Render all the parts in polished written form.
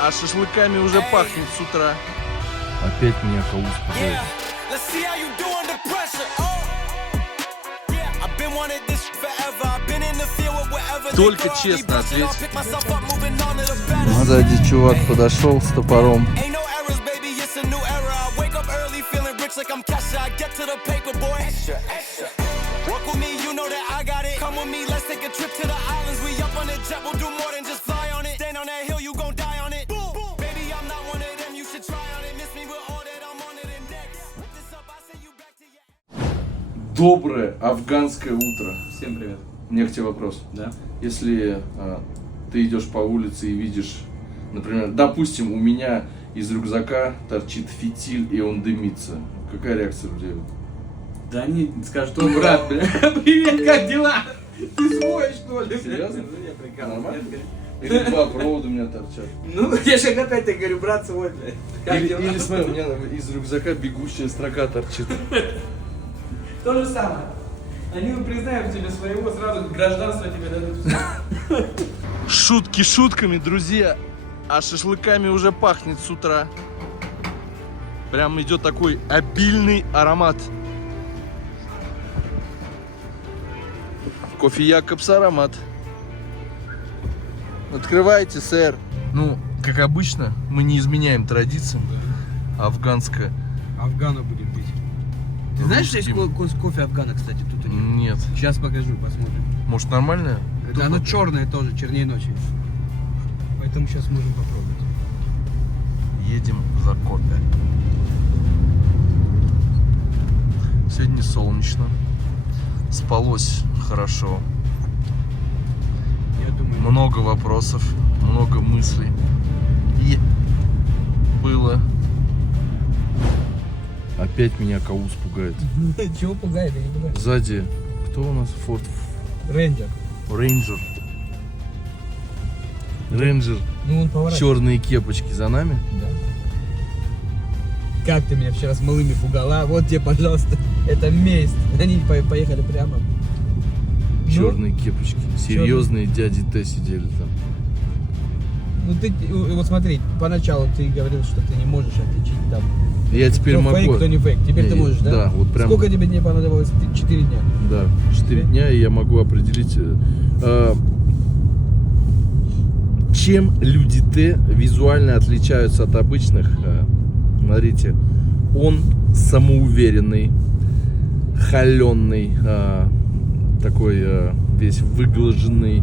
а шашлыками уже пахнет с утра. Опять меня Каус пугает. Только честно ответь. Сзади чувак подошел с топором. Доброе афганское утро. Всем привет. У меня к тебе вопрос. Да. Если ты идешь по улице и видишь, например, допустим, у меня из рюкзака торчит фитиль и он дымится, какая реакция людей? Да они скажут, о, брат, бля, привет, как дела? Ты свой, что ли? Серьезно? Ну, я прикалываюсь. Нормально? Или два провода у меня торчат. Ну, я же опять так говорю, брат свой, бля. Как дела? Или смотри, у меня из рюкзака бегущая строка торчит. То же самое. Они признают тебя своего, сразу гражданство тебе дадут. Шутки шутками, друзья, а шашлыками уже пахнет с утра. Прям идет такой обильный аромат. Кофе Якобс аромат. Открывайте, сэр. Ну, как обычно, мы не изменяем традициям. Афганская. Афгана будем пить. Ты знаешь, что есть кофе Афгана, кстати, тут у них? Нет. Сейчас покажу, посмотрим. Может, нормальная? Это оно черное тоже, чернее ночи. Поэтому сейчас можем попробовать. Едем за кофе. Сегодня солнечно. Спалось хорошо. Я думаю, Много вопросов, много мыслей. И было. Опять меня Каус пугает. чего пугает, я не пугаю. Сзади, кто у нас? Форд Рейнджер. Рейнджер. Рейнджер. Ну он поворачивает. Черные кепочки за нами. Да. Как ты меня вчера с малыми пугала? Вот тебе, пожалуйста, это месть. Они поехали прямо. Черные кепочки. Серьезные дяди Т сидели там. Ну ты, вот смотри, поначалу ты говорил, что ты не можешь отличить там, Я теперь кто могу. фейк, кто не фейк. Теперь ты можешь, да? Да, вот прям. Сколько тебе дней понадобилось? 4 дня. Да, 4 дня, и я могу определить, чем люди Т визуально отличаются от обычных. Смотрите, он самоуверенный, холеный, такой весь выглаженный,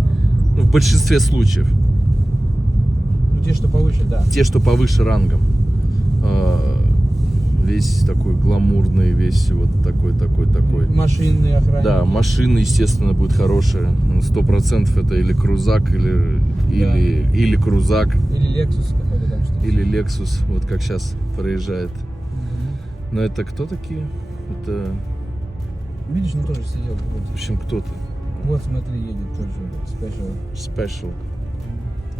ну, в большинстве случаев. Ну те, что повыше, да. Те, что повыше рангом. Весь такой гламурный, весь вот такой. Машинные охранники. Да, машина, естественно, будет хорошая. 100% это или крузак, или крузак, Или Lexus какой-то там что-то. или Lexus, вот как сейчас проезжает. Но это кто такие? Это, Видишь, он тоже сидел в какой-то. общем, кто-то. Вот смотри, едет тоже спешл. Special.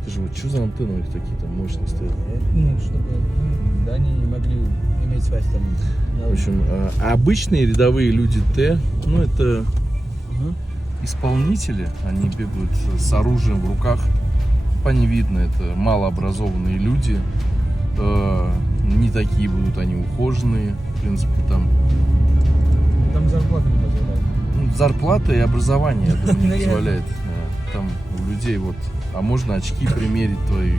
Ты же вот что за антенны у них такие там мощные стоят? Ну, чтобы да, они не могли иметь связь там. В общем, обычные рядовые люди Т, ну это исполнители, они бегают с оружием в руках. По ним видно, это малообразованные люди. Не такие будут они ухоженные, в принципе, там. Там зарплаты не позволяют. Ну, зарплата и образование, я думаю, не Наверное. позволяет. Там у людей вот, а можно очки примерить твои.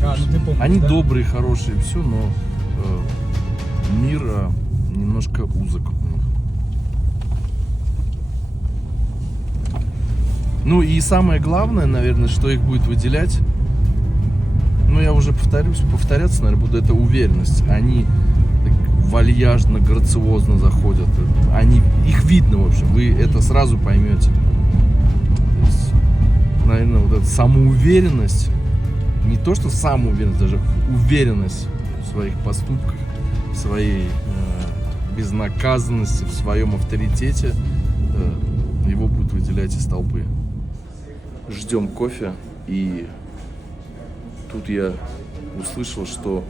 Ну ты помнишь, Они да? добрые, хорошие, все, но мир немножко узок у них. Ну и самое главное, наверное, что их будет выделять, ну я уже повторяться, наверное, буду, это уверенность. Они так вальяжно, грациозно заходят. Их видно, в общем, вы это сразу поймете. То есть, наверное, вот эта самоуверенность, не то что самоуверенность, даже уверенность в своих поступках, в своей безнаказанности, в своем авторитете, его будут выделять из толпы. Ждем кофе, и тут я услышал, что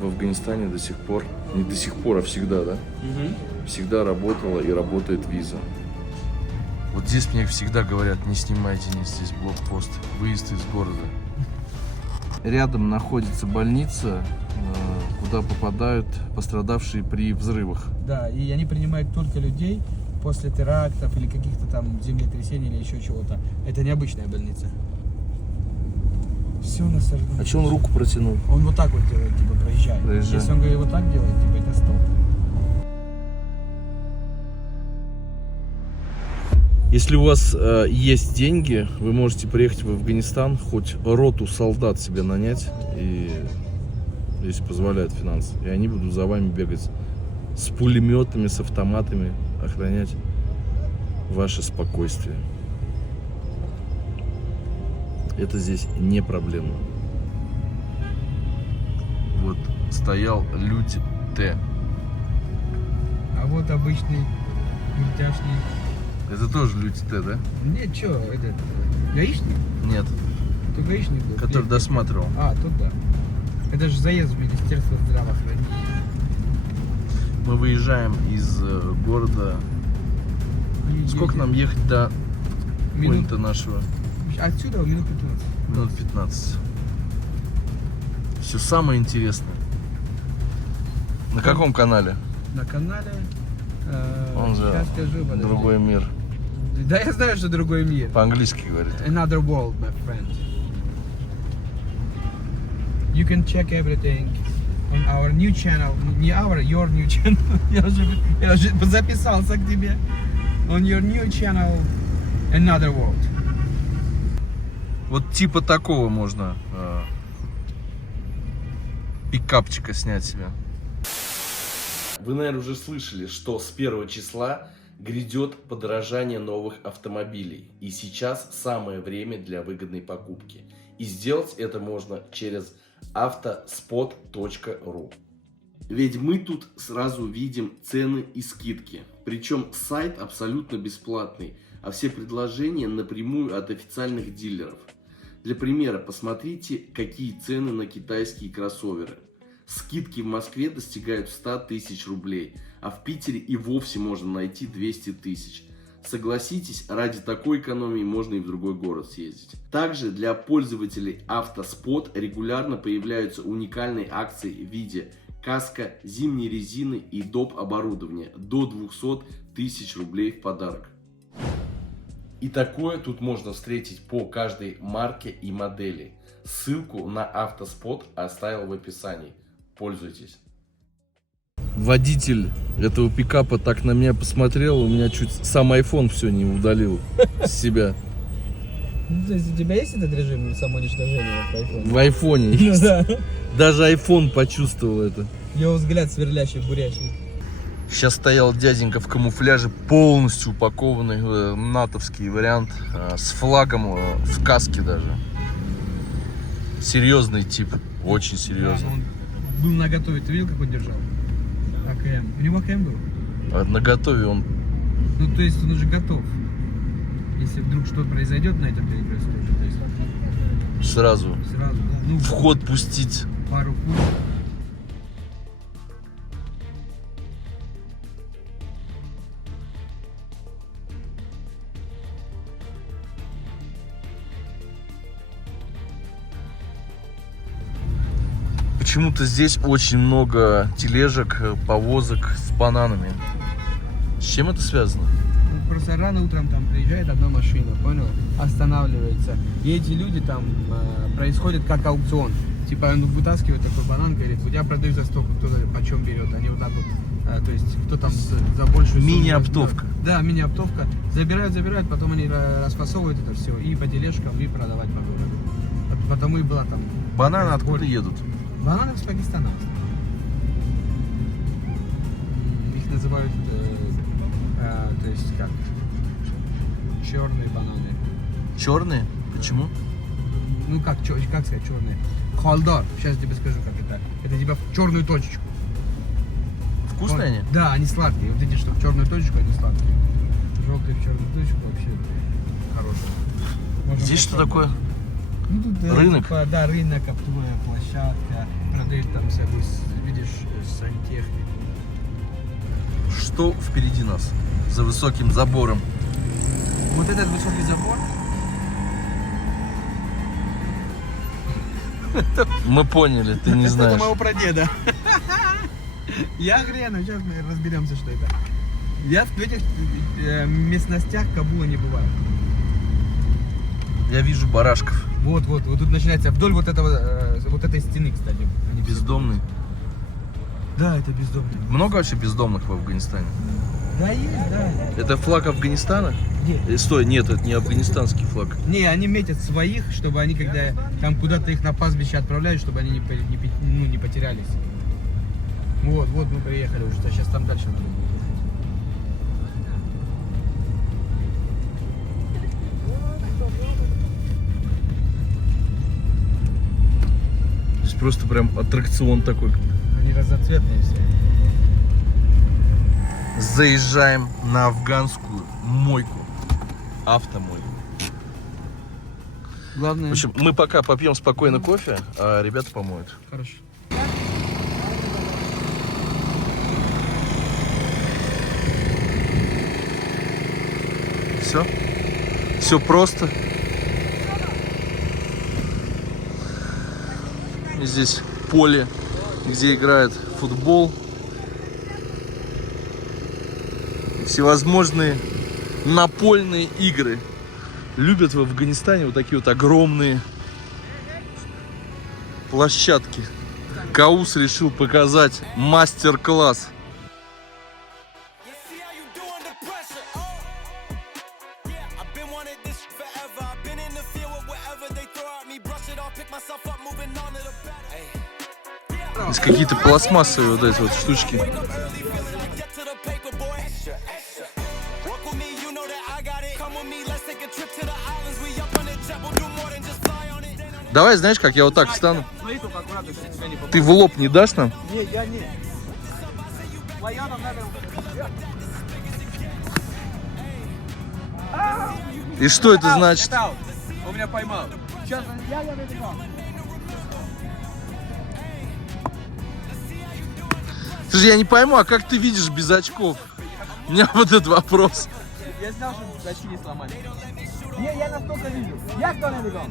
в Афганистане до сих пор, не до сих пор, а всегда, да? Всегда работала и работает виза. Вот здесь мне всегда говорят, не снимайте здесь блокпост, выезд из города. рядом находится больница, куда попадают пострадавшие при взрывах. Да, и они принимают только людей после терактов или каких-то там землетрясений или еще чего-то. Это необычная больница. Все на самом деле. А че он руку протянул? Он вот так вот делает, типа, проезжай. Проезжай. Если он говорит вот так делает, типа, это стоп. Если у вас есть деньги, вы можете приехать в Афганистан, хоть роту солдат себе нанять, и, если позволяют финансы. И они будут за вами бегать с пулеметами, с автоматами, охранять ваше спокойствие. Это здесь не проблема. Вот стоял Людь Т. А вот обычный мультяшный. Это тоже Людь Т, да? Нет, чё, это гаишник? Нет, Кто гаишник был? который досматривал. А, тут да. Это же заезд в Министерство здравоохранения. Мы выезжаем из города. И Сколько едем. нам ехать до Минут. поинта нашего? Отсюда минут 15. Минут 15. Все самое интересное. На каком канале? На канале. Он же Сейчас скажу, подожди. другой мир. Да, я знаю, что другой мир. По-английски говорит. Another world, my friend. You can check everything on our new channel. Не our, your new channel. я уже записался к тебе. On your new channel, Another world. Вот типа такого можно пикапчика снять себе. Вы, наверное, уже слышали, что с 1 числа грядет подорожание новых автомобилей. И сейчас самое время для выгодной покупки. И сделать это можно через autospot.ru. Ведь мы тут сразу видим цены и скидки. Причем сайт абсолютно бесплатный, а все предложения напрямую от официальных дилеров. Для примера, посмотрите, какие цены на китайские кроссоверы. Скидки в Москве достигают 100 тысяч рублей, а в Питере и вовсе можно найти 200 тысяч. Согласитесь, ради такой экономии можно и в другой город съездить. Также для пользователей Автоспот регулярно появляются уникальные акции в виде каска, зимней резины и доп. Оборудования до 200 тысяч рублей в подарок. И такое тут можно встретить по каждой марке и модели. Ссылку на Автоспот оставил в описании. Пользуйтесь. Водитель этого пикапа так на меня посмотрел, у меня чуть сам iPhone все не удалил с себя. То есть у тебя есть этот режим самоуничтожения по iPhone? В айфоне есть. Да. Даже iPhone почувствовал это. Его взгляд сверлящий, бурящий. Сейчас стоял дяденька в камуфляже, полностью упакованный, натовский вариант, с флагом, в каске даже. Серьезный тип, очень серьезный. Да, он был наготове, ты видел, как он держал? АКМ. У него АКМ был? А наготове он. Ну, то есть он уже готов. Если вдруг что-то произойдет на этом перекрестке, то есть Сразу сразу, ну, в ход пустить. пару пуль. Почему-то здесь очень много тележек, повозок с бананами. С чем это связано? Ну, просто рано утром там приезжает одна машина, понял? Останавливается. И эти люди там происходит как аукцион. Типа он вытаскивает такой банан, говорит, у тебя продается столько, кто почем берет. Они вот так вот, то есть кто там за большую сумму Мини-оптовка. возьмет. Да, мини-оптовка. Забирают, потом они расфасовывают это все и по тележкам, и продавать по городу. Потому и была там. Бананы откуда едут? Бананы из Пакистана. Их называют, то есть как, черные бананы. Черные? Почему? Ну как сказать черные? Халдар. Сейчас я тебе скажу, как это. Это типа в черную точечку. Вкусные они? Да, они сладкие. Вот эти, что в черную точечку, они сладкие. Желтые в черную точечку вообще хорошие. Можно Здесь что попробовать. такое? Ну, тут, Рынок? Типа, да, рынок, оптовая площадка. Продают там всякую, видишь, сантехнику. Что впереди нас? За высоким забором. Вот этот высокий забор. Мы поняли, ты не Это знаешь. моего прадеда. Я хрен, сейчас мы разберемся, что это. Я в этих местностях Кабула не бываю. Я вижу барашков. Вот тут начинается вдоль вот этого, вот этой стены, кстати. Они Бездомный. Да, это бездомные. Много вообще бездомных в Афганистане? Да, есть, да. Это флаг Афганистана? Нет. Стой, нет, это не афганистанский флаг. Не, они метят своих, чтобы они, когда там куда-то их на пастбище отправляют, чтобы они не потерялись. Вот мы приехали уже, сейчас там дальше будем. Здесь просто прям аттракцион такой. Они разноцветные все. Заезжаем на афганскую мойку. Автомойку. Главное... В общем, мы пока попьем спокойно кофе, а ребята помоют. Хорошо. Все? Все просто. Здесь поле, где играет футбол. Всевозможные напольные игры. Любят в Афганистане вот такие вот огромные площадки. Каус решил показать мастер-класс. Здесь какие-то пластмассовые вот эти вот штучки. Давай, знаешь, как я вот так встану? Смотри, только аккуратно, чтобы тебя не попало. Ты в лоб не дашь нам? Не, я не. Твоя нам надо... И что это значит? Он меня поймал. Сейчас я выбегал. Слушай, я не пойму, а как ты видишь без очков? У меня вот этот вопрос. Я знал, что очки не сломали. Не, я настолько вижу. Я кто набегал?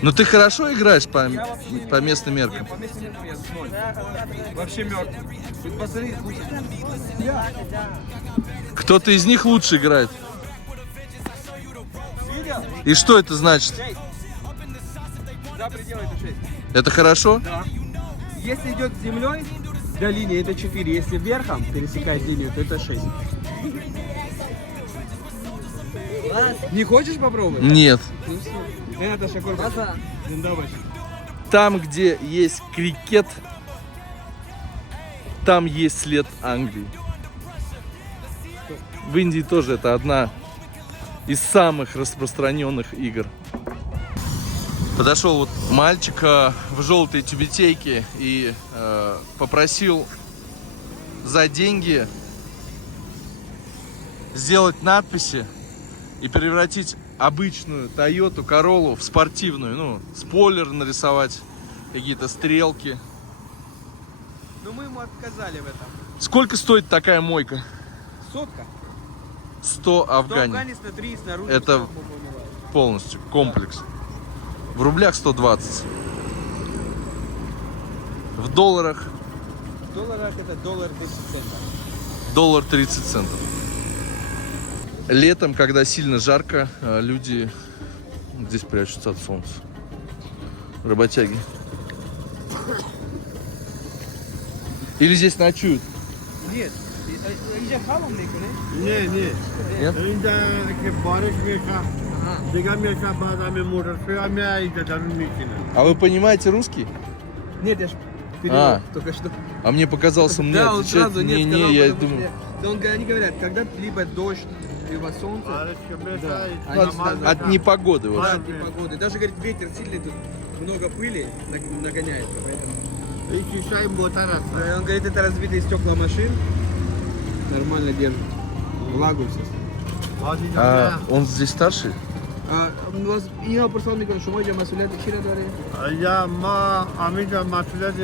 Ну ты хорошо играешь по местным меркам? По местным меркам я ноль. Вообще мертв. Ты посмотри, слушай. Кто-то из них лучше играет. Видел? И что это значит? 6. За пределы это 6. Это хорошо? Да. Если идет землей до линии, это 4. Если верхом пересекает линию, то это 6. Не хочешь попробовать? Нет. Ну все. Это шакор. Давай. Там, где есть крикет, там есть след Англии. В Индии тоже это одна из самых распространенных игр. Подошел вот мальчик в желтой тюбетейке и попросил за деньги сделать надписи и превратить обычную Toyota Corolla в спортивную. Ну, спойлер нарисовать, какие-то стрелки. Но мы ему отказали в этом. Сколько стоит такая мойка? Сотка. 100 афганей. Афганистан 3 снаружи. Это всё помывают. полностью комплекс. В рублях 120. В долларах В долларах это $30. доллар 30 центов. Летом, когда сильно жарко, люди здесь прячутся от солнца. Работяги. Или здесь ночуют. Нет. Iyice kalın mı ekonomi? نه نه Нет? اینجا که بارش میشه دیگه میشه بعد همین موتور سویا میاد اینجا درون میشینه А вы понимаете русский? Нет, я ж перевел только что. А мне показался мне Да, он отвечает. сразу нет сказал, Не, я потому что думаю. да, они говорят, когда либо дождь, либо солнце, بارش که میشه Они От, сюда от непогоды. Вот. да, от непогоды. Даже, говорит, ветер сильный, тут много пыли нагоняется, поэтому... این شیشه موتور است Да, он говорит, это разбитые стекла машин, нормально держит. Влагу все. А он здесь старший? اینا پرسان میکنه شما اینجا مسئولیت کی رو داره؟ یا ما همینجا مسئولیت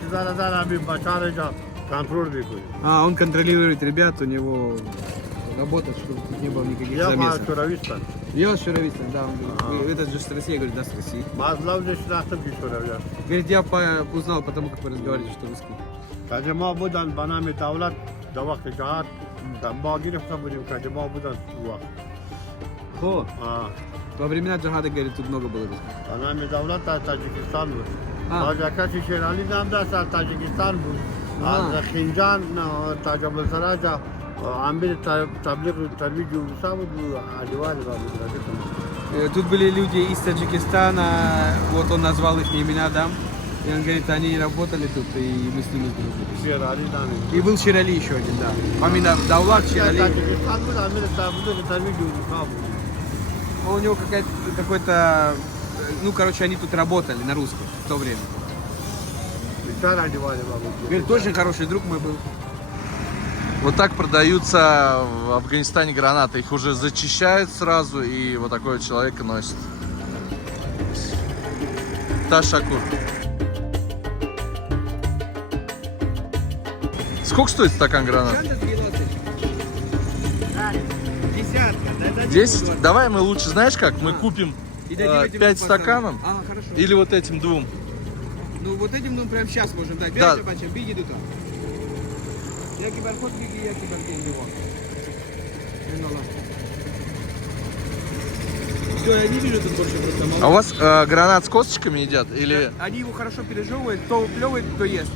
چیزا را دارم همین بچه را اینجا کنترل میکنیم Он контролирует ребят, у него работа, чтобы тут не было никаких یا ما замесов. شوروی هستم Я с Шуравистом, да, он говорит, это же с России, я говорю, да, с России. Mazlav şurası bir soruyor. Говорит, я узнал потому, как вы разговариваете, что русский. Kacıma buradan bana bir davlat davak cihat. Ben girip bulayım kacıma buradan tuva. О, Ha. во времена джихада, говорит, тут много было русских. Bana bir davlat da Tacikistan bu. Ha. Tacikistan şerali namda sa Tacikistan bu. Ha. Az Xincan Tacabul Saraja Amir Tabligh Tarbiy Jurusa bu Alivar var bu. Тут были люди из Таджикистана, вот он назвал их имена, да. И он говорит, они работали тут, и мы с ними дружили. Şerali namı. И был Ширали еще один, да. Помимо Даулат, Ширали. Tacikistan bu Amir Tabligh Tarbiy Jurusa bu. У него какой-то, ну, короче, они тут работали на русском в то время. Bir Alivar var bu. Говорит, очень хороший друг мой был. Вот так продаются в Афганистане гранаты. Их уже зачищают сразу, и вот такой вот человек носит. Ташакур. Сколько стоит стакан гранат? Десятка, да, 10? Давай мы лучше, знаешь как, мы купим 5 стаканов, А, хорошо. или вот этим двум. Ну, вот этим, ну, прямо сейчас можем дать. Да. Бегите, бачим, беги туда. Я киберход, беги, я киберден его. Все, я не вижу тут больше просто А у вас гранат с косточками едят? Или Они его хорошо пережевывают, то плевает, то ест.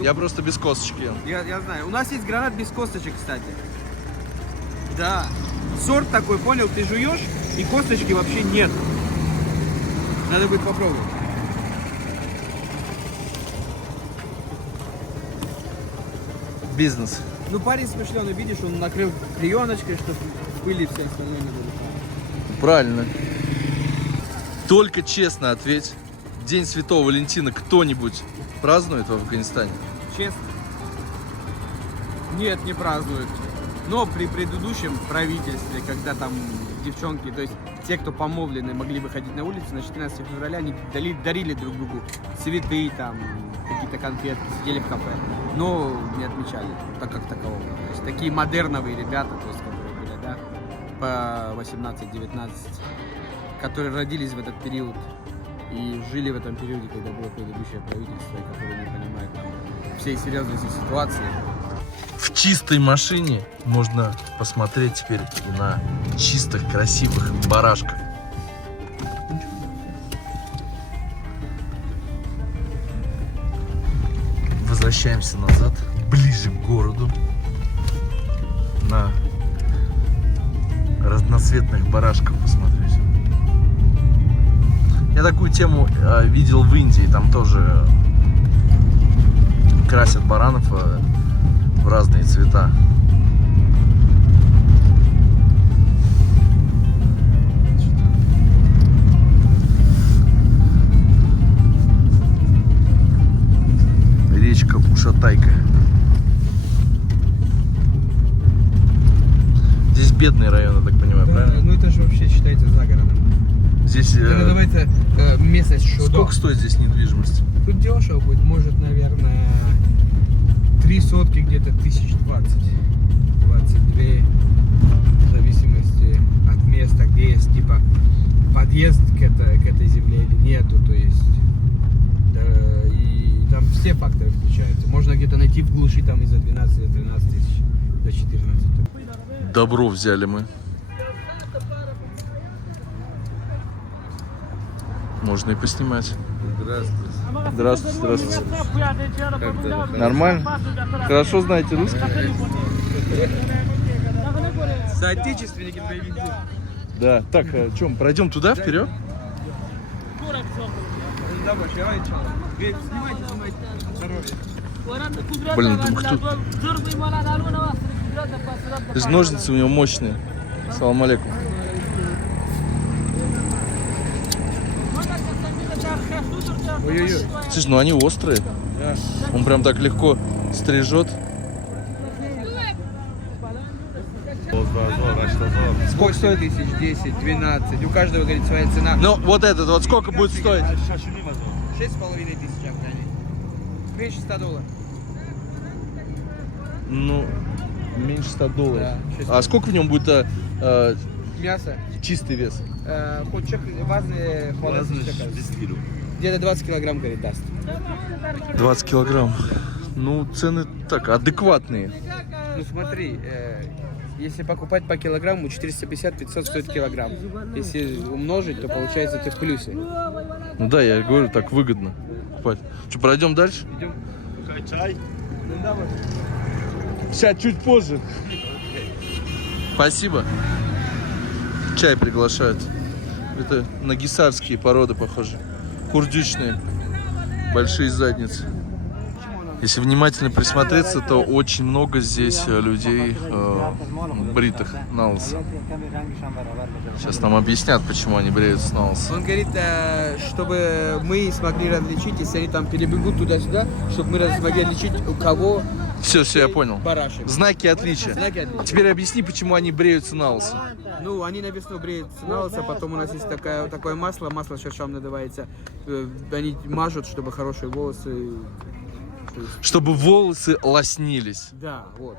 я просто без косточки ем? Я знаю. У нас есть гранат без косточек, кстати. Да. Сорт такой, понял, ты жуешь, и косточки вообще нет. Надо будет попробовать. Бизнес. Ну, парень смышленый, видишь, он накрыл клееночкой, чтобы пыли все остальное не было. Правильно. Только честно ответь. День Святого Валентина кто-нибудь празднует в Афганистане? Честно? Нет, не празднуют. Но при предыдущем правительстве, когда там девчонки, то есть те, кто помолвлены, могли выходить на улицу, на 14 февраля они дарили друг другу цветы, там, какие-то конфетки, сидели в кафе, но не отмечали, так как такового. То есть такие модерновые ребята, то есть, которые были, да, по 18-19, которые родились в этот период и жили в этом периоде, когда было предыдущее правительство, и которые не понимают там, всей серьезности ситуации. В чистой машине можно посмотреть теперь и на чистых, красивых барашков. Возвращаемся назад, ближе к городу, на разноцветных барашков посмотреть. Я такую тему видел в Индии, там тоже красят баранов в разные цвета. Речка Ушатайка. Здесь бедный район, я так понимаю, правильно? Ну это же вообще считается загородом. Здесь Это называется местность Шудо. сколько стоит здесь недвижимость? Тут дешево будет, может, наверное, 3 сотки где-то 1020, 22, в зависимости от места, где есть, типа, подъезд к этой земле или нету, то есть, да, и там все факторы включаются. Можно где-то найти в глуши там и за 12, за 13 тысяч, до 14. Добро взяли мы. Можно и поснимать. Здравствуйте, здравствуйте. Нормально? Хорошо знаете русский? Соотечественники боевики. Да. Так, чем, пройдем туда, вперед? Давай, снимайте, снимайте. Здоровья. Блин, думаю, кто... Здесь ножницы у него мощные. Салам алейкум. Ой-ой-ой. Слушай, ну они острые. Да. Он прям так легко стрижет. Сколько стоит? 1000, 10, 12. У каждого, говорит, своя цена. Ну, вот этот, вот сколько будет стоить? 6,5 тысяч афгани. Меньше $100. Ну, меньше $100. Да, А сколько в нем будет мясо. Чистый вес. Хоть чек, вазы где-то 20 килограмм, говорит, даст. 20 килограмм. Ну, цены так, адекватные. Ну смотри, если покупать по килограмму, 450-500 стоит килограмм. Если умножить, то получается ты в плюсе. Ну да, я говорю, так выгодно покупать. Что, пройдем дальше? Идем. Сейчас, чуть позже. Спасибо. Чай приглашают. Это на гисарские породы похожи. Курдючные. Большие задницы. Если внимательно присмотреться, то очень много здесь людей бритых на лысо. Сейчас нам объяснят, почему они бреются на лысо. Он говорит, чтобы мы смогли различить, если они там перебегут туда-сюда, чтобы мы смогли отличить, у кого Все, я понял. барашек. Знаки отличия. Знаки отличия. Теперь объясни, почему они бреются на лысо. Ну, они на весну бреются на лысо, потом у нас есть такое масло шершам называется. Они мажут, чтобы хорошие волосы. Чтобы волосы лоснились. Да, вот.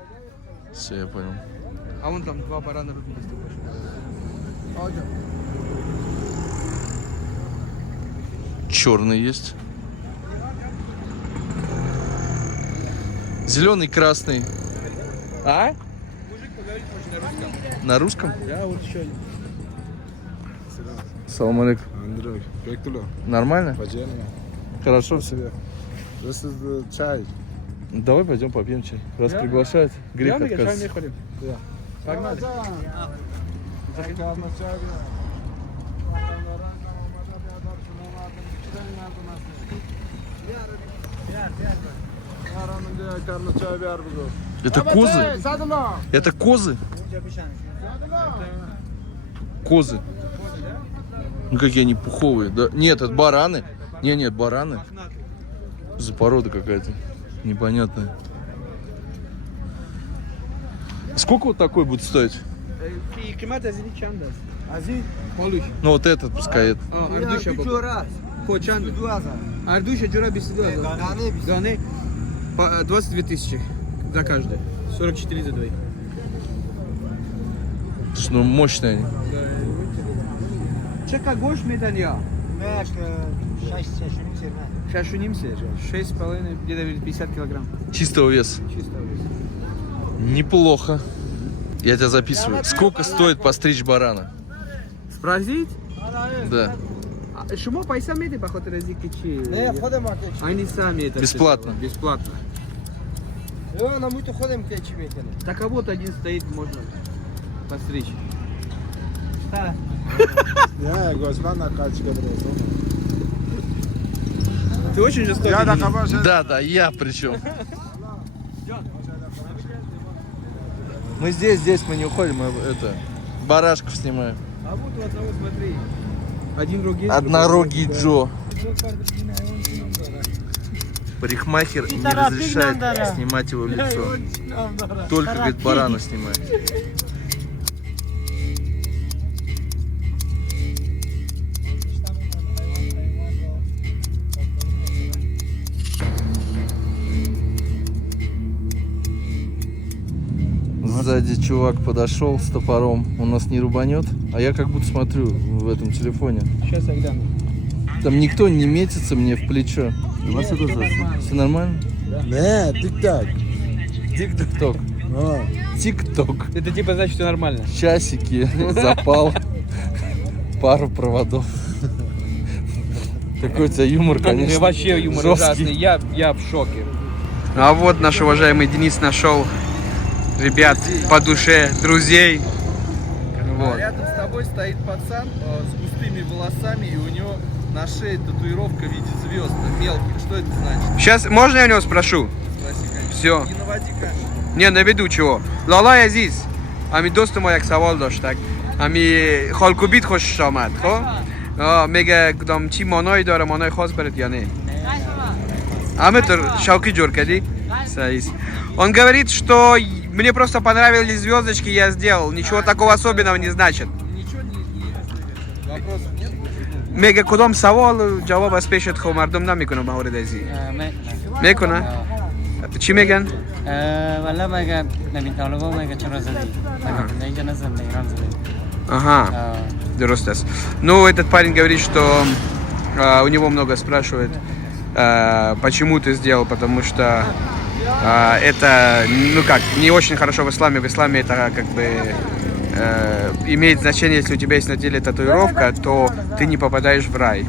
Все, я понял. А вон там два барана рубились. Черный есть. Зеленый, красный. А? Мужик поговорит очень на русском. На русском? Да, вот еще. Салам алейкум. Андрей, как ты? Нормально? Поджарено. Хорошо все. This is the чай. Давай пойдем попьем чай. Раз приглашают, грех отказываться. ходим. Погнали. Это козы? Это козы? Козы. Ну какие они пуховые. Да? Нет, это бараны. Нет, бараны. За порода какая-то непонятная. Сколько вот такой будет стоить? Кемат азили чанда. Азил? Полуш. Ну вот этот пускай. Ардуша баба. Хочан. Ардуша джура бисидуаза. Гане. 22 тысячи за каждый. 44 за двоих. Слушай, ну мощные они. Чека гош меданья. Шашунимся. 6,5, где-то 50 килограмм. Чистого веса. Чисто вес. Неплохо. Я тебя записываю. Сколько стоит постричь барана? Спросить? Да. Шумо пайса меди поход разики чи? Они сами это. Бесплатно. все делают. Бесплатно. Так а вот один стоит, можно постричь. Я госман на качке бросил. Ты очень жестокий. Я так обожаю. Да, я причем. Мы здесь мы не уходим, мы это барашков снимаем. А вот у одного, смотри. Один другой. Однорогий Джо. Парикмахер не разрешает снимать его лицо. Только, говорит, барана снимает. Сзади чувак подошел с топором. Он нас не рубанет. А я как будто смотрю в этом телефоне. Сейчас я гляну. Там никто не метится мне в плечо. Все нормально? Не, тик-так. Тик-ток. Тик-ток. Это типа значит, что нормально. Часики, запал, пару проводов. Какой у тебя юмор, конечно. Вообще юмор жесткий. ужасный. Я в шоке. А вот наш уважаемый Денис нашел ребят по душе, друзей. Вот. Рядом с тобой стоит пацан с густыми волосами, и у него на шее татуировка в виде звезд мелких. Что это значит? Сейчас, можно я у него спрошу? Все. Не наводи камеру. Не, наведу чего. Лалай азиз. Ами دوست ما یک سوال داشتک. امی خالکوبیت خوشش آمد خب؟ میگه کدام چی مانایی داره مانای خاص برات یا не? Аметр шауки джоркади. Он говорит, что мне просто понравились звездочки, я сделал. Ничего такого особенного не значит. Ничего не... Вопросов нет? Мега кудом савал джаваб аспешет хо мардум намикуна маурид ази. میکنه؟ چی میگن؟ والا مگه نمیطالبه مگه چرا زدی؟ مگه اینجا نزد ایران زدی. Ага, Деростес. Ну, этот парень говорит, что у него много спрашивают, почему ты сделал, потому что это, ну как, не очень хорошо в исламе. В исламе это как бы имеет значение, если у тебя есть на теле татуировка, то ты не попадаешь в рай.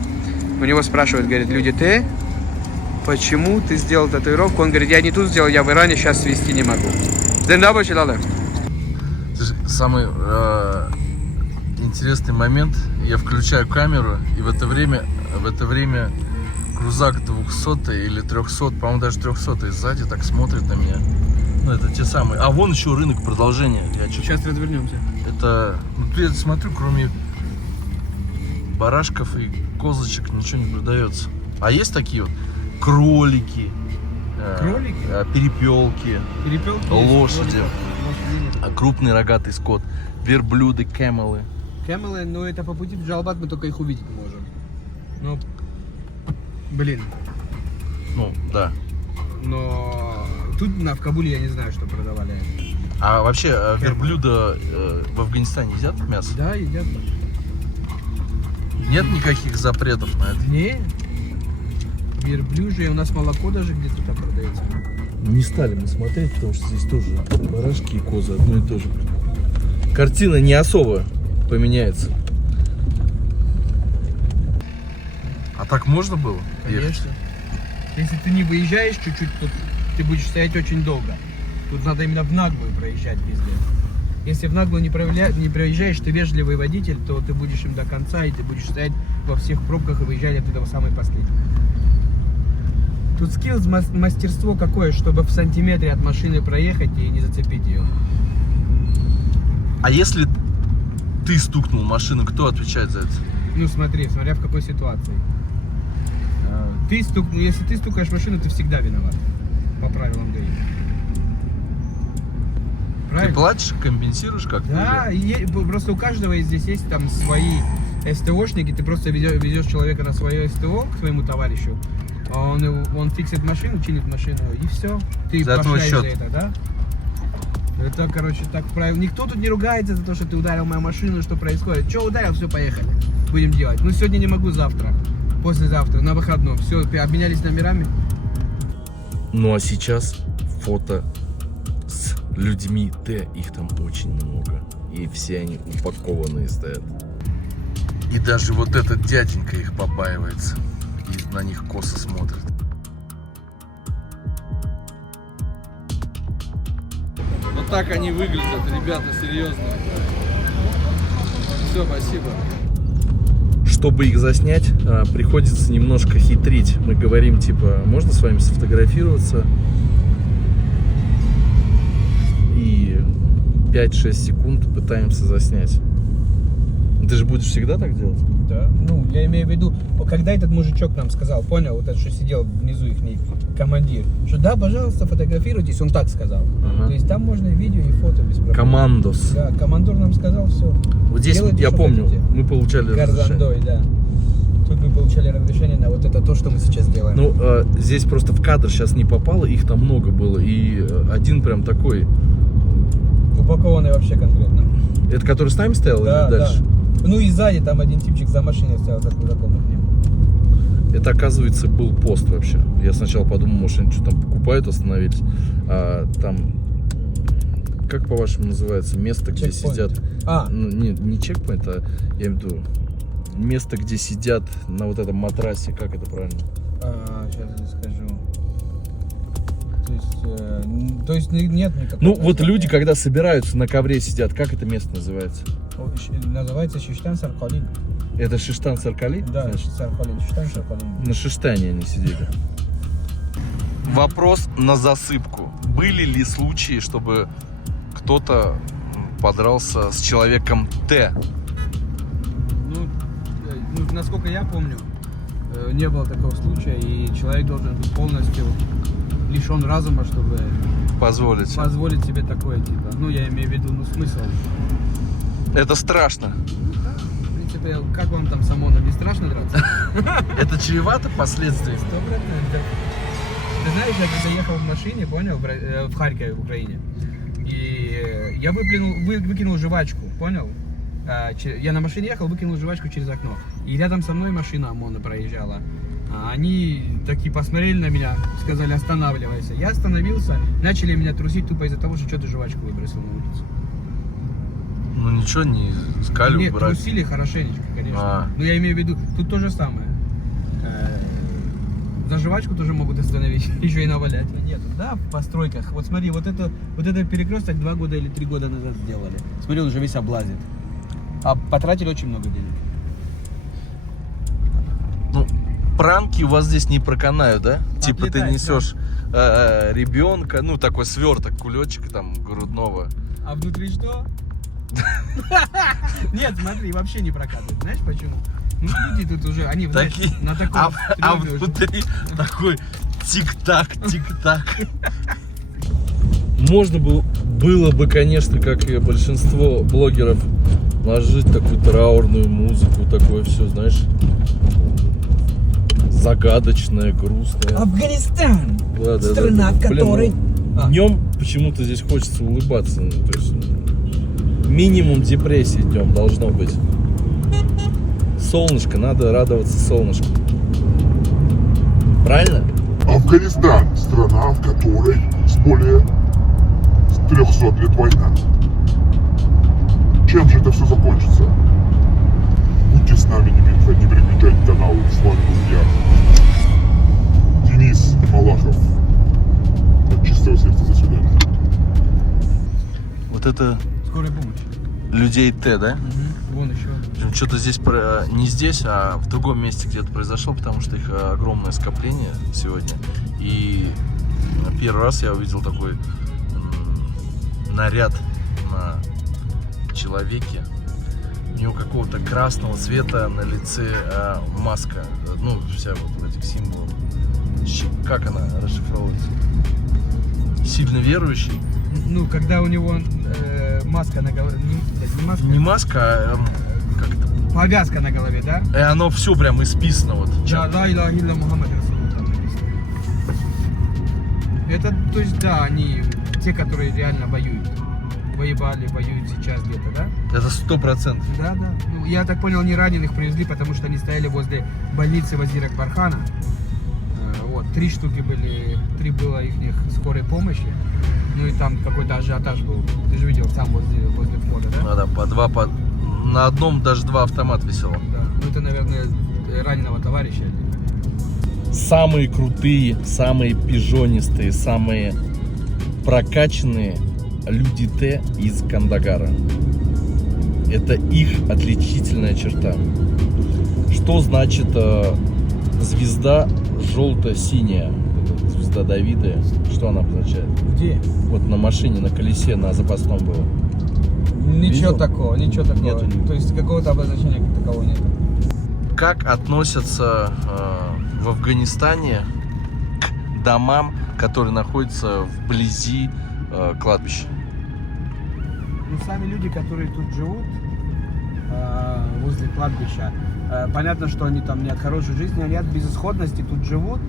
У него спрашивают, говорит, люди, ты? Почему ты сделал татуировку? Он говорит, я не тут сделал, я в Иране, сейчас свести не могу. Самый интересный момент, я включаю камеру, и в это время крузак 200 или 300, по-моему, даже 300 сзади так смотрит на меня. Ну, это те самые. А вон еще рынок продолжения. Я что-то... Сейчас развернемся. Это, ну, я смотрю, кроме барашков и козочек ничего не продается. А есть такие вот кролики, перепелки, лошади, крупный рогатый скот, верблюды, кэмелы. Кэмелы, но это по пути в Джалбат мы только их увидеть можем. Ну, блин. Ну, да. Но тут в Кабуле я не знаю, что продавали. А вообще верблюда в Афганистане едят мясо? Да, едят. Нет никаких запретов на это? Не. Верблюжье, у нас молоко даже где-то там продается. Не стали мы смотреть, потому что здесь тоже барашки и козы одно и то же. Картина не особо поменяется. А так можно было? Конечно. Если ты не выезжаешь чуть-чуть, то ты будешь стоять очень долго. Тут надо именно в наглую проезжать везде. Если в наглую не проезжаешь, ты вежливый водитель, то ты будешь им до конца, и ты будешь стоять во всех пробках и выезжать оттуда в самый последний. Тут скиллс, мастерство какое, чтобы в сантиметре от машины проехать и не зацепить ее. А если ты стукнул машину, кто отвечает за это? Ну смотри, смотря в какой ситуации. Если ты стукаешь машину, ты всегда виноват. По правилам ГАИ. Ты платишь, компенсируешь как-то? Да, просто у каждого здесь есть там свои СТОшники. Ты просто везешь человека на свое СТО к своему товарищу. Он фиксит машину, чинит машину, и все. Ты за твой поощряешь счет. за это, да? Это, короче, так правильно. Никто тут не ругается за то, что ты ударил мою машину, что происходит. Че ударил, все, поехали. Будем делать. Ну, сегодня не могу, завтра. Послезавтра, на выходном. Все, обменялись номерами. Ну, а сейчас фото с людьми Т. Их там очень много. И все они упакованные стоят. И даже вот этот дяденька их побаивается. И на них косо смотрит. Вот так они выглядят, ребята, серьезно. Все, спасибо. Чтобы их заснять, приходится немножко хитрить. Мы говорим, типа, можно с вами сфотографироваться? И 5-6 секунд пытаемся заснять. Ты же будешь всегда так делать? Да, ну, я имею в виду, когда этот мужичок нам сказал, понял, вот этот, что сидел внизу их командир, что да, пожалуйста, фотографируйтесь, он так сказал. Ага. То есть там можно и видео, и фото без проблем. Командос. Да, командор нам сказал все. Вот здесь, Делайте, я что помню, хотите. мы получали разрешение. Гарзандой, да. Тут мы получали разрешение на вот это то, что мы сейчас делаем. Ну, здесь просто в кадр сейчас не попало, их там много было. И один прям такой. Упакованный вообще конкретно. Это который с нами стоял Да, или дальше? да. Ну и сзади там один типчик за машиной стоял, за знакомый к ним. Это, оказывается, был пост вообще. Я сначала подумал, может, они что там покупают, остановились. А там, как по-вашему называется, место, где Чекпоинт. сидят... А. Ну, не чекпоинт, а я имею в виду место, где сидят на вот этом матрасе. Как это правильно? Сейчас я скажу. То есть нет никакого... Ну, вот люди, когда собираются на ковре сидят, как это место называется? Называется Шиштан Саркалин. Это Шиштан Саркали? Да, Значит, Саркалин, Шиштан Саркалин. на Шиштане они сидели. Вопрос на засыпку. Были ли случаи, чтобы кто-то подрался с человеком Т? Ну, насколько я помню, не было такого случая, и человек должен быть полностью лишен разума, чтобы Позволить. позволить себе такое, типа. Ну, я имею в виду, ну, смысл. Это страшно. В принципе, как вам там с ОМОНом, не страшно драться? Это чревато последствиями? 100%. Ты знаешь, я когда ехал в машине, понял, в Харькове, в Украине, и я выкинул жвачку, понял? Я на машине ехал, выкинул жвачку через окно. И рядом со мной машина ОМОНа проезжала. Они такие посмотрели на меня, сказали: останавливайся. Я остановился, начали меня трусить тупо из-за того, что что-то жвачку выбросил на улицу. Ну ничего, не искали Нет, убрать. трусили хорошенечко, конечно. А. Но я имею в виду, тут то же самое. За жвачку тоже могут остановить, еще и навалять. Нет, да, в постройках. Вот смотри, вот это перекресток 2 года или 3 года назад сделали. Смотри, он уже весь облазит. А потратили очень много денег. Ну, пранки у вас здесь не проканают, да? Типа ты Отлетает, несешь ребенка, ну такой сверток, кулечек там грудного. А внутри что? Нет, смотри, вообще не прокатывает. Знаешь почему? Ну, люди тут уже, они, знаешь, Такие, на таком а стрёме уже. внутри такой тик-так, тик-так. Можно было бы, конечно, как и большинство блогеров, ложить такую траурную музыку, такое все, знаешь, загадочное, грустное. Афганистан, Да, страна, в которой... Днем почему-то здесь хочется улыбаться, ну, то есть минимум депрессии днем должно быть. Солнышко, надо радоваться солнышку. Правильно? Афганистан – страна, в которой с более 300 лет война. Чем же это все закончится? Будьте с нами, не переключайте каналы. С вами был я, Денис Малахов. От чистого сердца, до свидания. Вот это Скорая помощь. людей Т, да? Вон еще. Что-то здесь, не здесь, а в другом месте где-то произошло, потому что их огромное скопление сегодня. И первый раз я увидел такой наряд на человеке. У него какого-то красного цвета на лице маска. Ну, вся вот в этих символах. Как она расшифровывается? Сильно верующий. Ну, когда у него маска на голове, не маска, Не маска, а как это? повязка на голове, да? И оно все прям исписано вот. Да, ла иляха илля Мухаммад Расулуллах написано. Это, то есть, да, они, те, которые реально воюют. Воевали, воюют сейчас где-то, да? Это 100%. Да, да. Ну, я так понял, не раненых привезли, потому что они стояли возле больницы Вазира Акбархана. Вот, 3 штуки были, 3 было их скорой помощи. Ну и там какой-то ажиотаж был. Ты же видел там возле входа, да? Да, на одном даже 2 автомата висело. Да. Ну это, наверное, раненого товарища. Самые крутые, самые пижонистые, самые прокачанные люди Т из Кандагара. Это их отличительная черта. Что значит звезда желто-синяя? Звезда Давида. Что она обозначает? Где? Вот на машине, на колесе, на запасном было. Ничего Видел? такого, ничего такого. Нету. То есть какого-то обозначения как такового нет. Как относятся в Афганистане к домам, которые находятся вблизи кладбища? Ну, сами люди, которые тут живут, возле кладбища, понятно, что они там не от хорошей жизни, они от безысходности тут живут.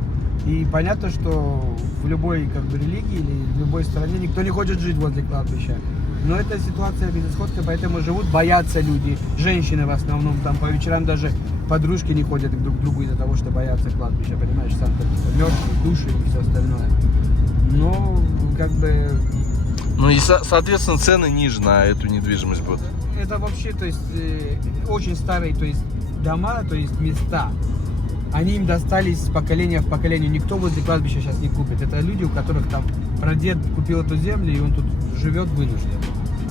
И понятно, что в любой религии или в любой стране никто не хочет жить возле кладбища. Но эта ситуация безысходная, поэтому живут, боятся люди. Женщины в основном там по вечерам даже подружки не ходят друг к другу из-за того, что боятся кладбища, понимаешь, сам мертвые души и все остальное. Но Ну и, соответственно, цены ниже на эту недвижимость будут. это вообще, то есть, очень старые, то есть, дома, то есть, места. Они им достались с поколения в поколение. Никто возле кладбища сейчас не купит. Это люди, у которых там прадед купил эту землю, и он тут живет вынужден.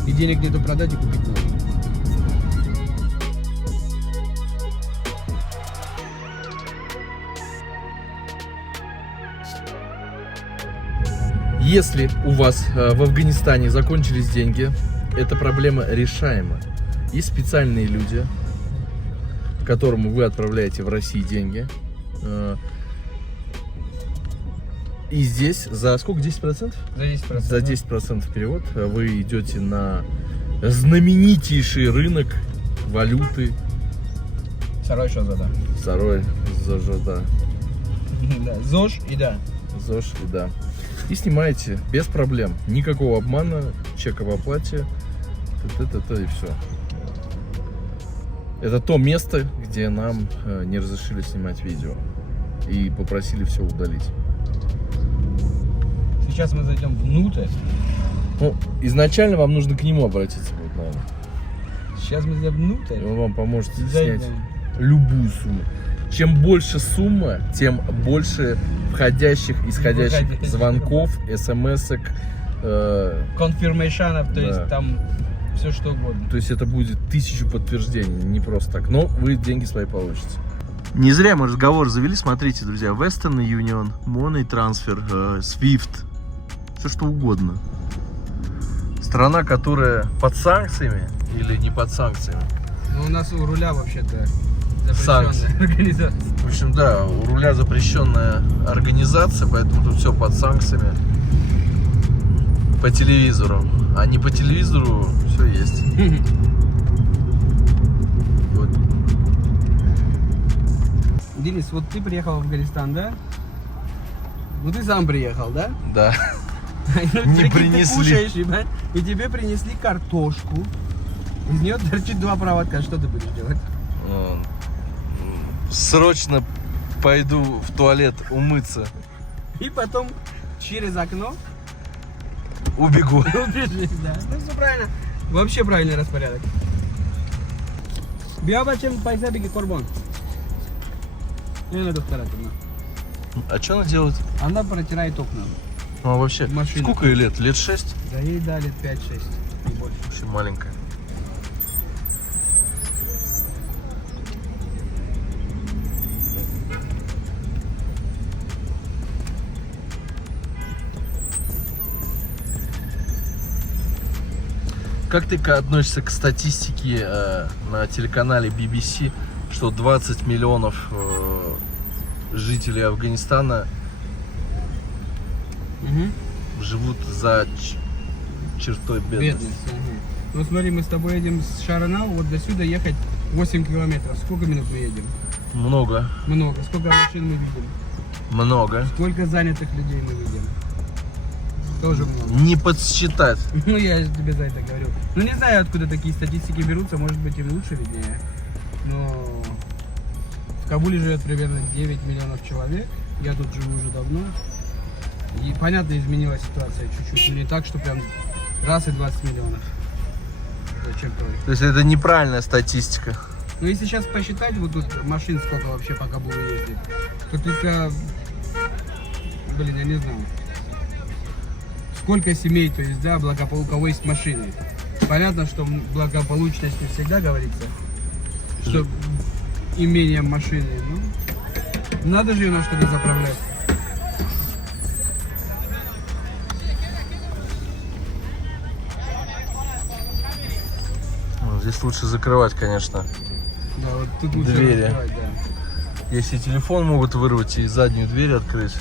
И денег нету продать и купить новую. Если у вас в Афганистане закончились деньги, эта проблема решаема. Есть специальные люди, которому вы отправляете в Россию деньги. И здесь за сколько? 10%? За 10%. За 10% перевод вы идете на знаменитейший рынок валюты. Второй еще зада. Второй зажда. Да. ЗОЖ и да. ЗОЖ и да. И снимаете без проблем. Никакого обмана, чека в оплате. И все. Это то место, где нам не разрешили снимать видео. И попросили все удалить. Сейчас мы зайдем внутрь. Ну, изначально вам нужно к нему обратиться будет, наверное. Сейчас мы зайдем внутрь. И он вам поможет снять Зайдем. любую любую сумму. Чем больше сумма, тем больше входящих, исходящих Выходящих. звонков, смс-ок. Конфирмейшанов, то Да. есть там все что угодно. То есть это будет 1000 подтверждений, не просто так. Но вы деньги свои получите. Не зря мы разговор завели. Смотрите, друзья, Western Union, Money Transfer, Swift, все что угодно. Страна, которая под санкциями или не под санкциями. Но у нас у руля вообще-то Санкции. запрещенная организация. В общем, да, у руля запрещенная организация, поэтому тут все под санкциями. По телевизору. А не по телевизору все есть. Вот. Денис, вот ты приехал в Афганистан, да? Ну ты сам приехал, да? Да. Прикинь, ты принесли. кушаешь, ебать, и тебе принесли картошку. Из нее торчит 2 проводка. Что ты будешь делать? Срочно пойду в туалет умыться. И потом через окно Убегу. убежишь, да. Ну все правильно. Вообще правильный распорядок. Биабачем пайса беги корбон. Не надо старательно. А что она делает? Она протирает окна. Ну, а вообще, Машина. сколько ей лет? Лет 6? Да ей дали 5-6, не больше. Вообще маленькая. Как ты относишься к статистике на телеканале BBC, что 20 миллионов жителей Афганистана живут за чертой бедности? Бедность. Ага. Ну смотри, мы с тобой едем с Шаранау, вот до сюда ехать 8 километров. Сколько минут мы едем? Много, Много. Сколько машин мы видим? много. Сколько занятых людей мы видим? Тоже много. Не подсчитать. Ну я же тебе за это говорю. Ну не знаю, откуда такие статистики берутся, может быть им лучше виднее. Но в Кабуле живет примерно 9 миллионов человек. Я тут живу уже давно. И понятно, изменилась ситуация чуть-чуть. Но не так, что прям раз и 20 миллионов. За чертой. То есть это неправильная статистика. Ну если сейчас посчитать, вот тут машин сколько вообще по Кабулу ездит, то только, блин, я не знаю, сколько семей, то есть, да, у кого есть машины. Понятно, что благополучность не всегда говорится, что имением машины, ну, надо же ее на что-то заправлять. Здесь лучше закрывать, конечно. Да, вот тут лучше Двери. раскрывать, да. Если телефон могут вырвать и заднюю дверь открыть.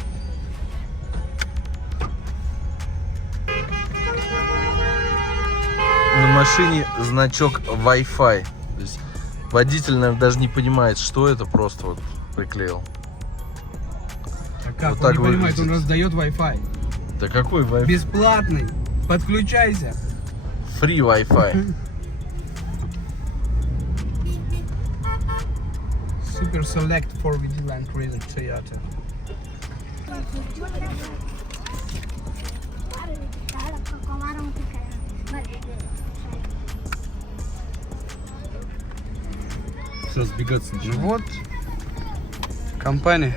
На машине значок Wi-Fi. То есть водитель, наверное, даже не понимает, что это, просто вот приклеил. А как? Вот Он так не понимает, выглядит. он раздает Wi-Fi. Да какой Wi-Fi? Бесплатный. Подключайся. Free Wi-Fi. Super Select 4WD Land Cruiser Toyota. Все, сбегаться Ну начинает. вот, компания.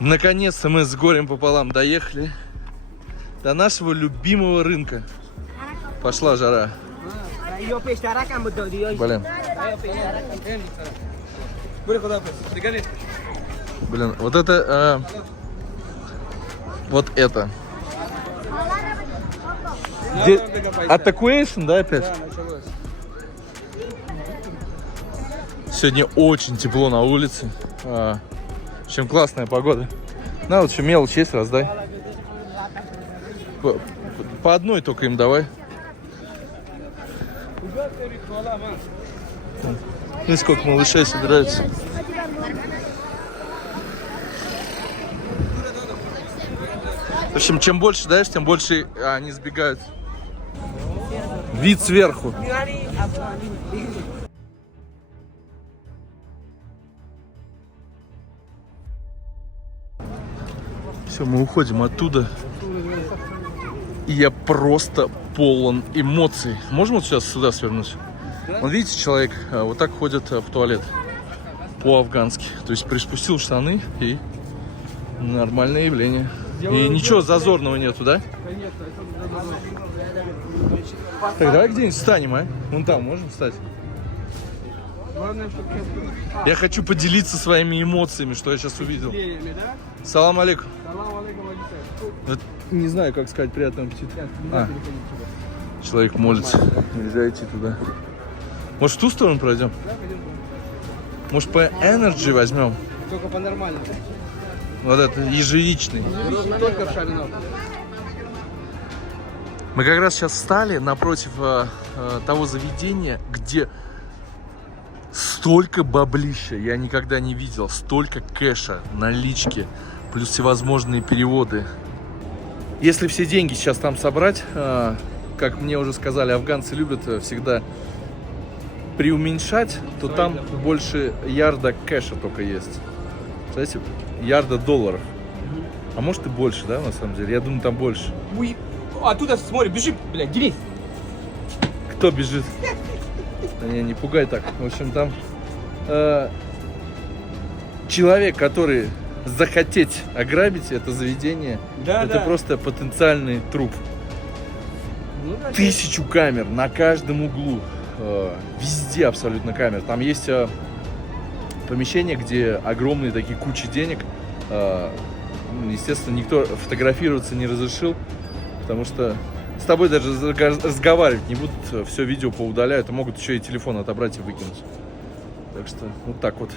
Наконец-то мы с горем пополам доехали до нашего любимого рынка. Пошла жара. Блин. Блин, вот это... вот это. Атакуэйшн, да, опять? Сегодня очень тепло на улице. В общем, классная погода. На, вот еще мелочь есть, раздай. По одной только им давай. Ну, сколько малышей собирается. В общем, чем больше даешь, тем больше они сбегают. Вид сверху. Все, мы уходим оттуда. И я просто полон эмоций. Можно вот сейчас сюда свернуть? Вот видите, человек вот так ходит в туалет по-афгански. То есть приспустил штаны и нормальное явление. И ничего зазорного нету, да? Так, давай где-нибудь встанем, а? Вон там можем встать? Я хочу поделиться своими эмоциями, что я сейчас увидел. Салам алейкум. Не знаю, как сказать, приятного аппетита. Человек молится. Нельзя идти туда. Может, в ту сторону пройдем? Может, по Energy возьмем? Только по-нормальному. Вот это, ежевичный. Только в шалинов. Мы как раз сейчас встали напротив того заведения, где столько баблища я никогда не видел. Столько кэша, налички, плюс всевозможные переводы. Если все деньги сейчас там собрать, как мне уже сказали, афганцы любят всегда преуменьшать, то там больше ярда кэша только есть. Знаете, ярда долларов. А может и больше, да, на самом деле? Я думаю, там больше. Оттуда смотри, бежи, блядь, делись. Кто бежит? Да не пугай так. В общем, там человек, который захотеть ограбить это заведение, это просто потенциальный труп. 1000 камер на каждом углу. Везде абсолютно камер. Там есть помещение, где огромные такие кучи денег. Естественно, никто фотографироваться не разрешил, потому что с тобой даже разговаривать не будут, все видео поудаляют, и могут еще и телефон отобрать и выкинуть. Так что вот так вот.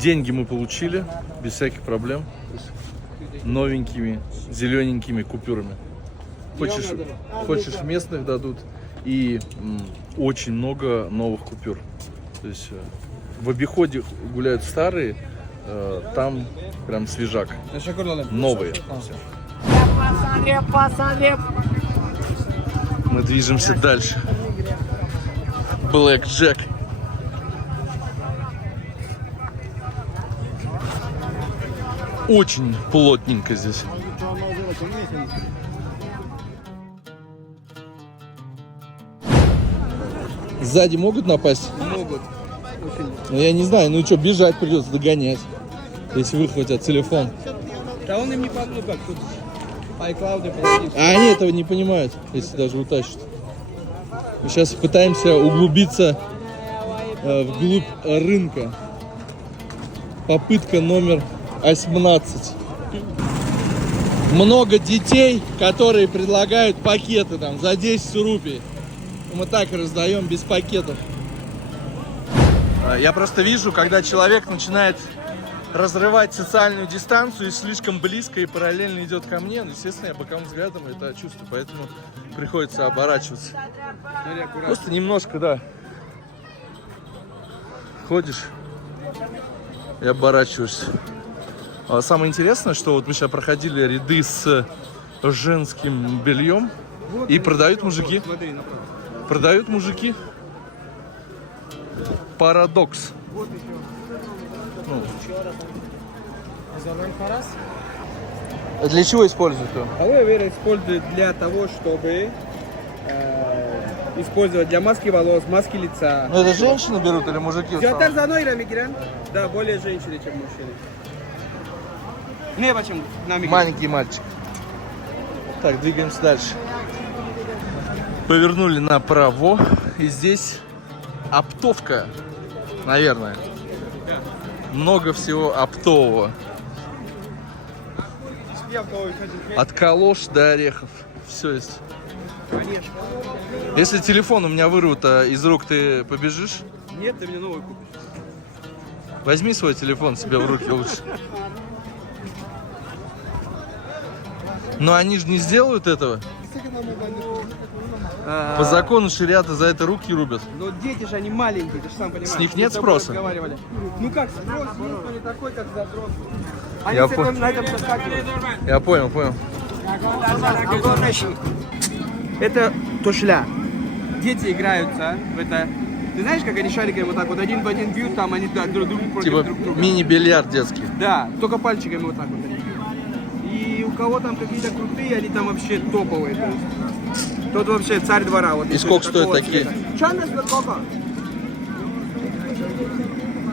Деньги мы получили без всяких проблем, новенькими, зелененькими купюрами. Хочешь местных дадут, и очень много новых купюр. То есть в обиходе гуляют старые, там прям свежак, новые. Мы движемся дальше. Блэк Джек. Очень плотненько здесь. Сзади могут напасть? Могут. Ну я не знаю, ну что, бежать придется, догонять, если выхватят телефон. Да он им не ну как, тут iCloud положить. А они этого не понимают, если даже утащат. Мы сейчас пытаемся углубиться вглубь рынка. Попытка номер 18. Много детей, которые предлагают пакеты там за 10 рупий. Мы так раздаем без пакетов. Я просто вижу, когда человек начинает разрывать социальную дистанцию и слишком близко и параллельно идет ко мне, ну, естественно, я боковым взглядом это чувствую, поэтому приходится оборачиваться. Просто немножко, да. Ходишь и оборачиваешься. А самое интересное, что вот мы сейчас проходили ряды с женским бельем, и продают мужики. Продают мужики. Парадокс. Ну. Для чего используют его? Алоэ вера используют для того, чтобы использовать для маски волос, маски лица. Ну это женщины берут или мужики? Фiyatlar за ile migren? Да, более женщины, чем мужчины. Не, почему? Маленький мальчик. Так, двигаемся дальше. Повернули направо, и здесь оптовка, наверное. Много всего оптового. От калош до орехов. Все есть. Конечно. Если телефон у меня вырвут из рук, ты побежишь? Нет, ты мне новый купишь. Возьми свой телефон себе в руки лучше. Но они же не сделают этого. По закону шариата за это руки рубят. Но дети же, они маленькие, ты же сам понимаешь. С них Мы нет с тобой спроса? разговаривали. Ну как, спрос есть, но не такой, как за взрослых. Они Я с понял. на этом соскакивают. Я понял. Это тошля. Дети играются в это. Ты знаешь, как они шариками вот так вот один в один бьют, там они так, друг против Типа друг друга. мини-бильярд детский. Да, только пальчиками вот так вот они бьют. И у кого там какие-то крутые, они там вообще топовые. То есть. Тот вообще царь двора. Вот, И если сколько такого стоят такие? цвета. Чанас сколько?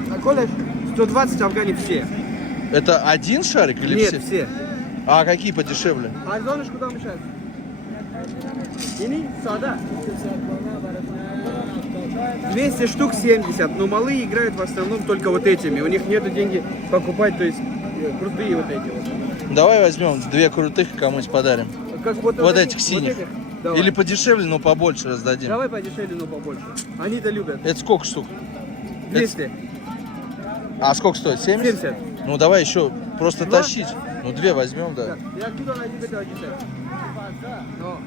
Такой 120 афгане все. Это один шарик или Нет, все? все. А какие подешевле? А зоночку куда мешает? Или сада? 200 штук 70, но малые играют в основном только вот этими. У них нету деньги покупать, то есть крутые вот эти вот. Давай возьмем 2 крутых и кому-нибудь подарим. Как Вот этих синих. Давай. Или подешевле, но побольше раздадим. Давай подешевле, но побольше. Они-то любят. Это сколько штук? 200. А сколько стоит? 70? 70. Ну давай еще просто Два? тащить. Ну 2 возьмем, да. Я кидаю на тебе этого читать. Но.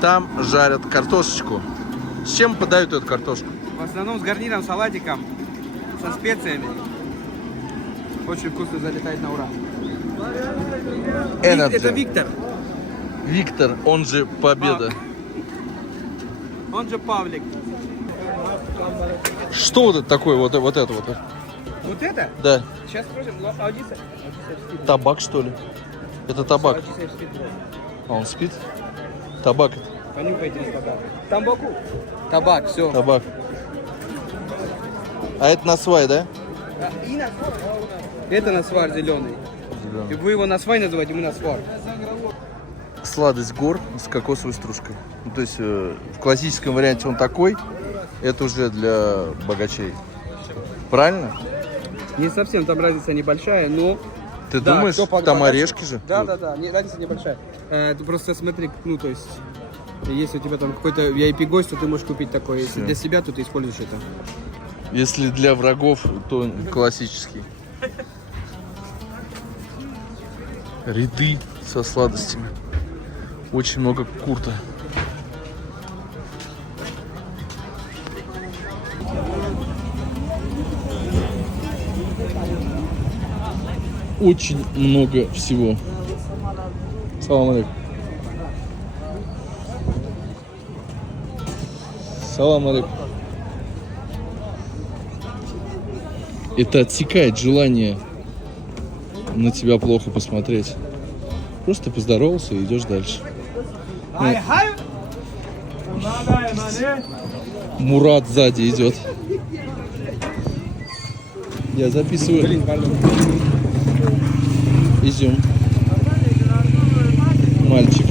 Там жарят картошечку. С чем подают эту картошку? В основном с гарниром, салатиком, со специями. Очень вкусно, залетает на ура. Energy. Это Виктор. Виктор, он же Победа. Он же Павлик. Что вот это такое? Вот это вот. Вот это? Да. Сейчас спросим. Аудиция. Табак, что ли? Это табак. Аудиция спит. А он спит? Табак это. Понюхайте на табак. Тамбаку. Табак, все. Табак. А это насвай, да? И насвар. Это насвар зеленый. И вы его насвай называете, мы насвар. Сладость гор с кокосовой стружкой. Ну, то есть в классическом варианте он такой. Это уже для богачей. Правильно? Не совсем, там разница небольшая, но... Ты Да, думаешь, кто там богаче? орешки же? Да, разница небольшая. Ты просто смотри, ну то есть, если у тебя там какой-то VIP-гость, то ты можешь купить такое. Если Всё. для себя, то ты используешь это. Если для врагов, то классический. Ряды со сладостями. Очень много курта. Очень много всего. Салам алейкум. Салам алейкум. Это отсекает желание на тебя плохо посмотреть. Просто поздоровался и идешь дальше. Мурат сзади идет. Я записываю. Изюм. Мальчик.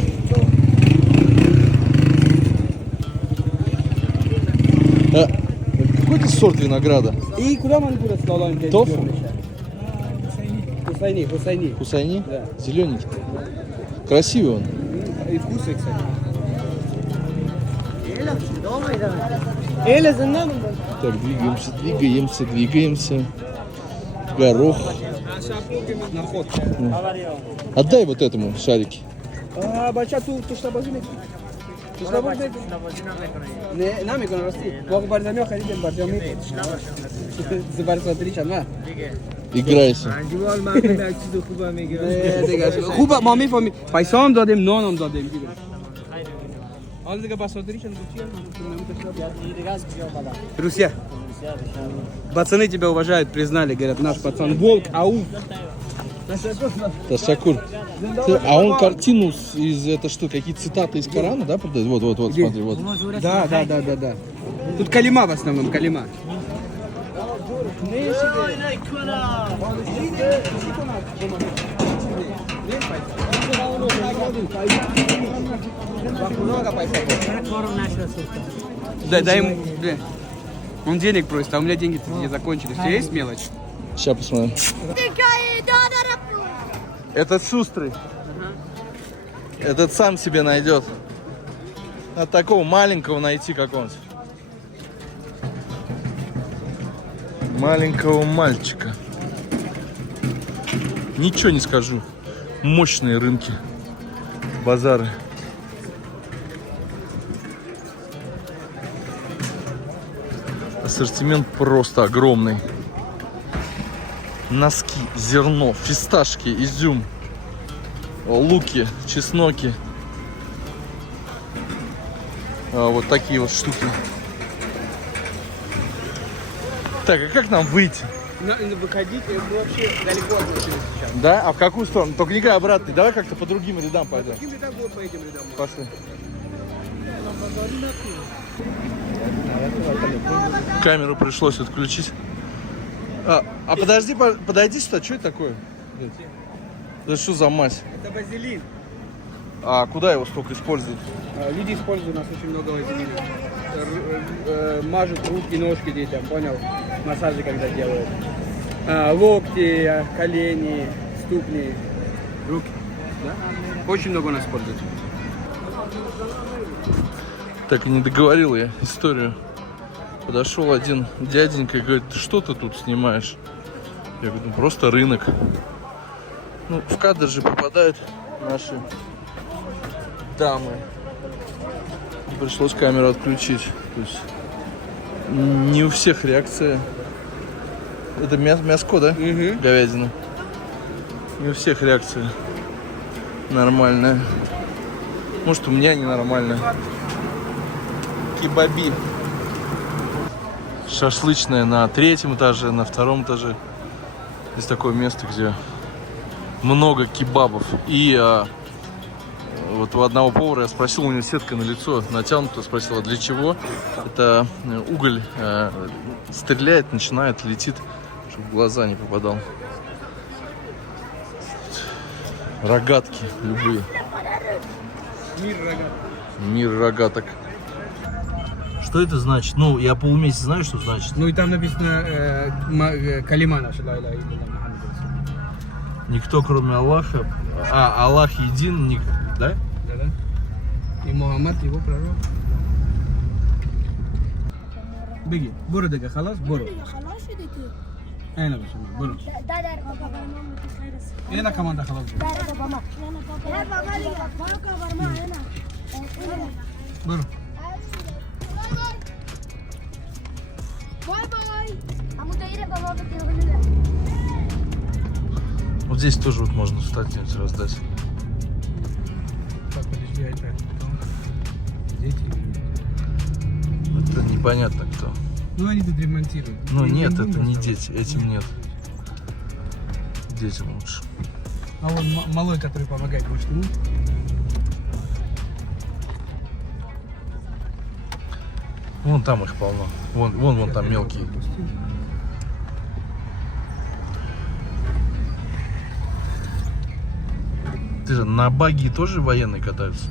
Какой-то сорт винограда. И куда мы будем сказать? Тофу? Хусайни. Хусайни? Да. Зелененький. Красивый он. И вкусный, кстати. Эля за нами. Так, двигаемся. Горох. На ход. Отдай вот этому шарики. Бача, tu šta bazine? Tu šta bazine? Ne, nami kono rasti. Bog bar zamio kharidem bar zamio. Zubar sotricha na. Играйся. خوبه ما میفهمیم پیسه هم دادیم نان هم دادیم دیگه حالا دیگه بساطری چند Друзья, пацаны тебя уважают, признали, говорят, наш пацан волк, ау. Ташакур. А он картину из это что, какие цитаты из Корана, да, продает? Вот, смотри, вот. Да. Тут калима в основном, калима. Дай ему, бля. Он денег просит, а у меня деньги-то не закончились. У тебя есть мелочь? Сейчас посмотрим. Этот шустрый. Этот сам себе найдет. От такого маленького найти какого-нибудь. маленького мальчика. Ничего не скажу. Мощные рынки, базары. Ассортимент просто огромный. Носки, зерно, фисташки, изюм, луки, чесноки. Вот такие вот штуки. Так, а как нам выйти? Выходить вообще далеко от машины сейчас. Да? А в какую сторону? Только не обратный. Давай как-то по другим рядам пойдем. Каким рядам было по этим рядам? Пошли. Камеру пришлось отключить. А подожди, подойди сюда, что это такое? Это что за мазь? Это вазелин. А куда его столько используют? Люди используют у нас очень много вазелина. Мажут руки, ножки детям, понял? Массажи когда делают. Локти, колени, ступни, руки. Да? Очень много у нас используют. Так и не договорил я историю. Подошел один дяденька и говорит: ты что ты тут снимаешь? Я говорю: ну просто рынок. Ну, в кадр же попадают наши дамы. Пришлось камеру отключить. То есть не у всех реакция. Это мяско, да? Угу. Говядина. Не у всех реакция нормальная. Может, у меня ненормальная. Кебаби. Шашлычная на 3-м этаже, на 2-м этаже. Есть такое место, где много кебабов. И вот у одного повара я спросил, у него сетка на лицо натянута, спросил, а для чего? Это уголь стреляет, начинает, летит, чтобы в глаза не попадал. Рогатки любые. Мир рогаток. Мир рогаток. Что это значит? Ну, я полумесяц знаю, что значит. Ну и там написано калима наша, ла иляха илля Мухаммад расулуллах. Никто, кроме Аллаха. Аллах един, да? Да. И Мухаммад его пророк. Беги. Буру дега, халас, буру. Айна башама, буру. Эна команда халас. Буру. Вот здесь тоже вот можно встать где-нибудь раздать. Так, подожди, а это кто? Дети? Это непонятно кто. Ну они тут ремонтируют. Ну Я нет, думаю, это не что- дети, этим нет. Детям лучше. А вон малой, который помогает, может, ему? Вон там их полно. Вон там мелкие. Ты же на багги тоже военные катаются?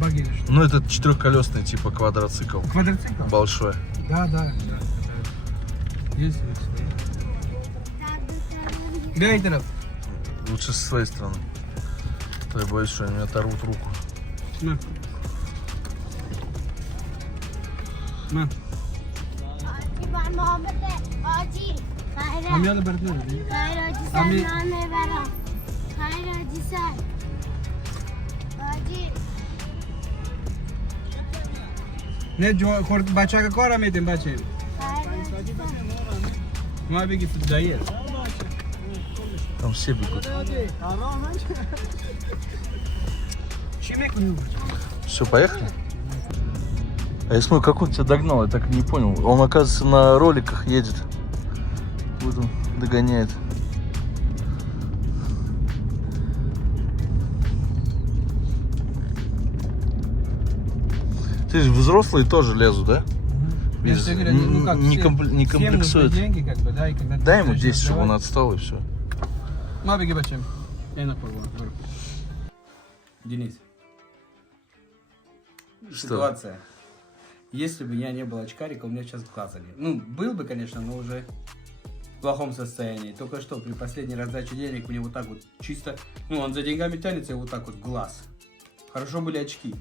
Баги или что? Ну это 4-колесный типа квадроцикл. Квадроцикл? Большой. Да. Есть. Гайдеров. Лучше со своей стороны. То я боюсь, что они мне оторвут руку. На. На. Amyalı Bertler. Ne baca ka kora metin bache. Ma begi tdayer. Там все бегут. Чиmek mi? Все, поехали? А я смотрю, как он тебя догнал, я так и не понял. Он, оказывается, на роликах едет. Вот он догоняет. Ты же взрослые тоже лезут, да? Без- Я говорю, ну как, не все- не всем нужны комплексуют. деньги, как бы, да, и когда ты Дай ему начинаешь 10, чтобы он давать- отстал и все. Ma begi bachem. Я понял. Денис. Ситуация. Если бы я не был очкариком, у меня сейчас глаза нет. Ну, был бы, конечно, но уже в плохом состоянии. Только что при последней раздаче денег мне вот так вот чисто... Ну, он за деньгами тянется и вот так вот в глаз. Хорошо были очки.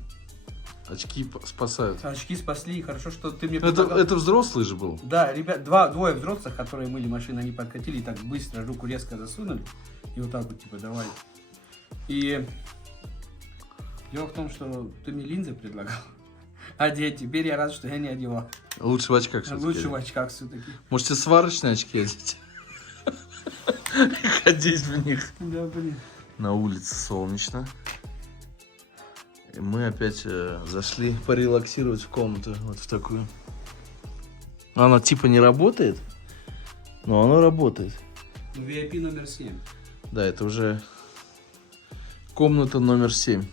Очки спасают. Очки спасли, хорошо, что ты мне предлагал. Это взрослый же был. Да, ребят, двое взрослых, которые мыли машину, они подкатили и так быстро руку резко засунули. И вот так вот, типа, давай. И дело в том, что ты мне линзы предлагал одеть. Теперь я рад, что я не одевал. Лучше в очках все-таки. Лучше в очках все-таки. Можете сварочные очки одеть. Ходить в них. Да, блин. На улице солнечно. И мы опять зашли порелаксировать в комнату. Вот в такую. Она типа не работает, но она работает. VIP номер 7. Да, это уже комната номер 7.